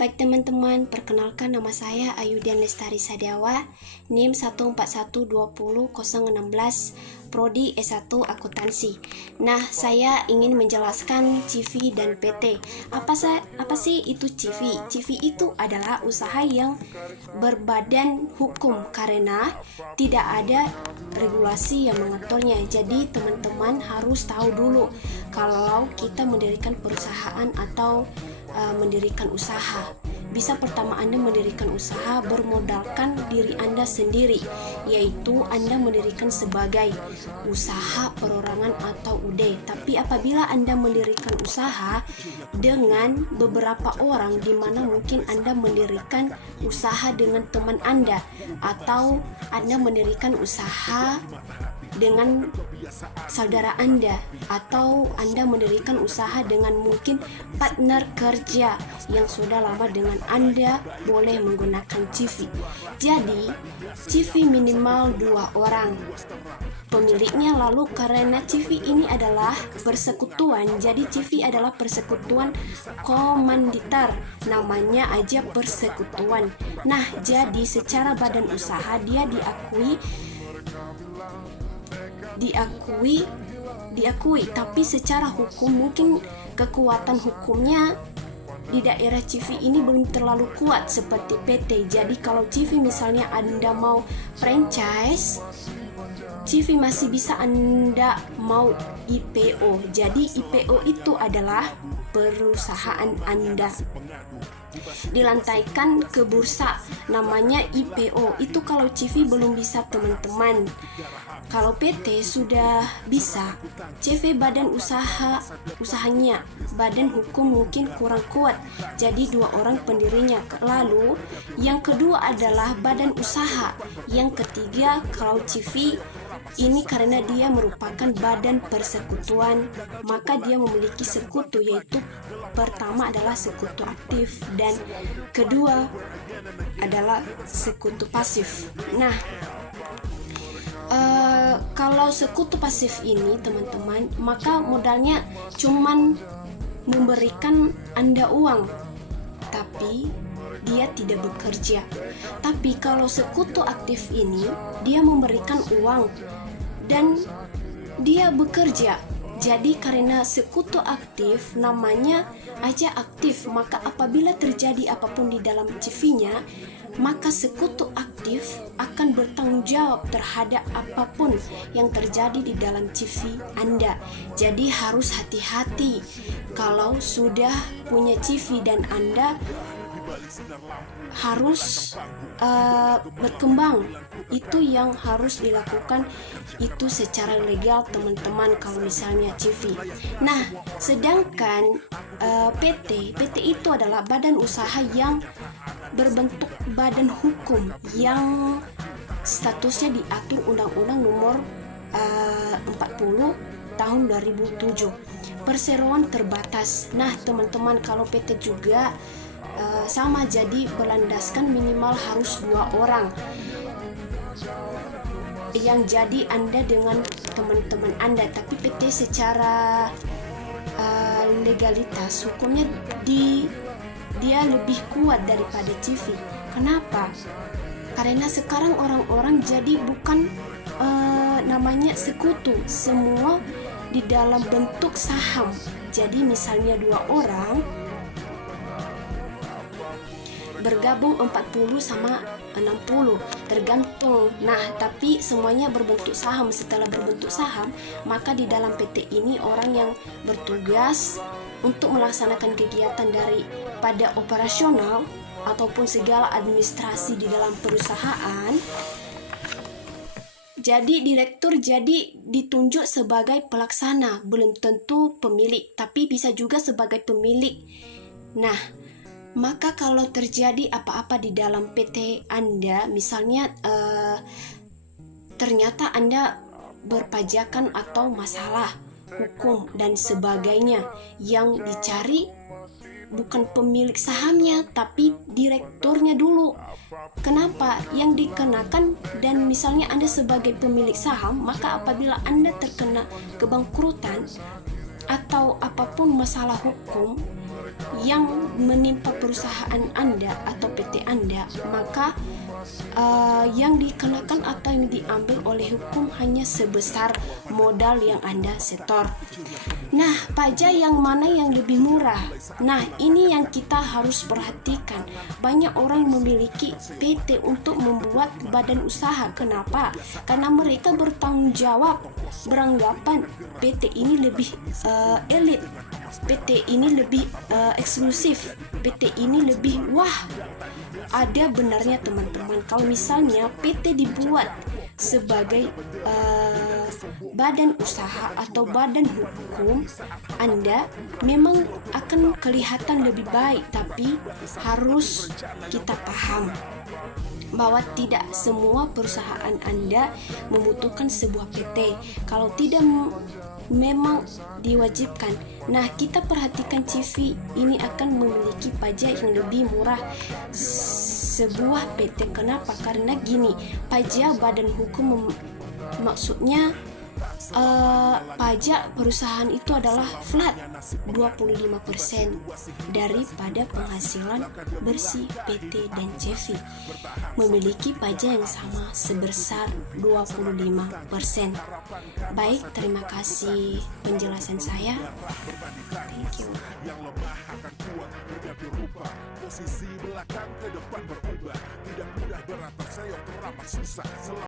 Baik teman-teman, perkenalkan nama saya Ayudian Lestari Sadiawa, NIM 14120016, Prodi S1 Akuntansi. Nah, saya ingin menjelaskan CV dan PT. Apa sih itu CV? CV itu adalah usaha yang berbadan hukum karena tidak ada regulasi yang mengaturnya. Jadi teman-teman harus tahu dulu kalau kita mendirikan perusahaan atau mendirikan usaha. Bisa pertama Anda mendirikan usaha bermodalkan diri Anda sendiri, yaitu Anda mendirikan sebagai usaha perorangan atau UD. Tapi apabila Anda mendirikan usaha dengan beberapa orang, di mana mungkin Anda mendirikan usaha dengan teman Anda, atau Anda mendirikan usaha dengan saudara Anda, atau Anda mendirikan usaha dengan mungkin partner kerja yang sudah lama dengan Anda, boleh menggunakan CV. Jadi CV minimal 2 orang pemiliknya. Lalu karena CV ini adalah persekutuan, jadi CV adalah persekutuan komanditer, namanya aja persekutuan. Nah, jadi secara badan usaha dia diakui, tapi secara hukum mungkin kekuatan hukumnya di daerah CV ini belum terlalu kuat seperti PT. Jadi kalau CV misalnya Anda mau franchise, CV masih bisa Anda mau IPO. Jadi IPO itu adalah perusahaan Anda dilantaikan ke bursa, namanya IPO. Itu kalau CV belum bisa teman-teman. Kalau PT sudah bisa. CV badan usahanya, badan hukum mungkin kurang kuat, jadi 2 orang pendirinya. Lalu yang kedua adalah badan usaha. Yang ketiga kalau CV ini karena dia merupakan badan persekutuan, maka dia memiliki sekutu, yaitu pertama adalah sekutu aktif dan kedua adalah sekutu pasif. Nah, kalau sekutu pasif ini teman-teman, maka modalnya cuman memberikan Anda uang, tapi dia tidak bekerja. Tapi kalau sekutu aktif ini, dia memberikan uang dan dia bekerja. Jadi karena sekutu aktif namanya aja aktif, maka apabila terjadi apapun di dalam CV-nya, maka sekutu aktif akan bertanggung jawab terhadap apapun yang terjadi di dalam CV Anda. Jadi harus hati-hati kalau sudah punya CV dan Anda harus berkembang. Itu yang harus dilakukan itu secara legal teman-teman kalau misalnya CV. Nah, sedangkan PT itu adalah badan usaha yang berbentuk badan hukum yang statusnya diatur Undang-Undang Nomor 40 tahun 2007, perseroan terbatas. Nah teman-teman, kalau PT juga sama, jadi berlandaskan minimal harus 2 orang yang jadi Anda dengan teman-teman Anda. Tapi PT secara legalitas hukumnya dia lebih kuat daripada CV. Kenapa? Karena sekarang orang-orang jadi bukan namanya sekutu, semua di dalam bentuk saham. Jadi misalnya 2 orang bergabung 40 sama 60 tergantung. Nah, tapi semuanya berbentuk saham. Setelah berbentuk saham, maka di dalam PT ini orang yang bertugas untuk melaksanakan kegiatan daripada operasional ataupun segala administrasi di dalam perusahaan. Jadi direktur jadi ditunjuk sebagai pelaksana, belum tentu pemilik, tapi bisa juga sebagai pemilik Nah, maka kalau terjadi apa-apa di dalam PT Anda, misalnya ternyata Anda berpajakan atau masalah hukum dan sebagainya, yang dicari bukan pemilik sahamnya tapi direkturnya dulu. Kenapa? Yang dikenakan, dan misalnya Anda sebagai pemilik saham, maka apabila Anda terkena kebangkrutan atau apapun masalah hukum yang menimpa perusahaan Anda atau PT Anda, maka yang dikenakan atau yang diambil oleh hukum hanya sebesar modal yang Anda setor. Nah, pajak yang mana yang lebih murah? Nah, ini yang kita harus perhatikan. Banyak orang memiliki PT untuk membuat badan usaha. Kenapa? Karena mereka bertanggung jawab, beranggapan PT ini lebih elit, PT ini lebih eksklusif, PT ini lebih wah. Ada benarnya teman-teman, kalau misalnya PT dibuat sebagai badan usaha atau badan hukum, Anda memang akan kelihatan lebih baik, tapi harus kita paham bahwa tidak semua perusahaan Anda membutuhkan sebuah PT. Kalau tidak, memang diwajibkan. Nah, kita perhatikan CV ini akan memiliki pajak yang lebih murah sebuah PT. Kenapa? Karena gini, pajak badan hukum maksudnya pajak perusahaan itu adalah flat 25% daripada penghasilan bersih PT dan CV, memiliki pajak yang sama sebesar 25%. Baik, terima kasih penjelasan saya. Thank you. Posisi belakang ke depan berubah, tidak mudah beratap, saya teramat susah.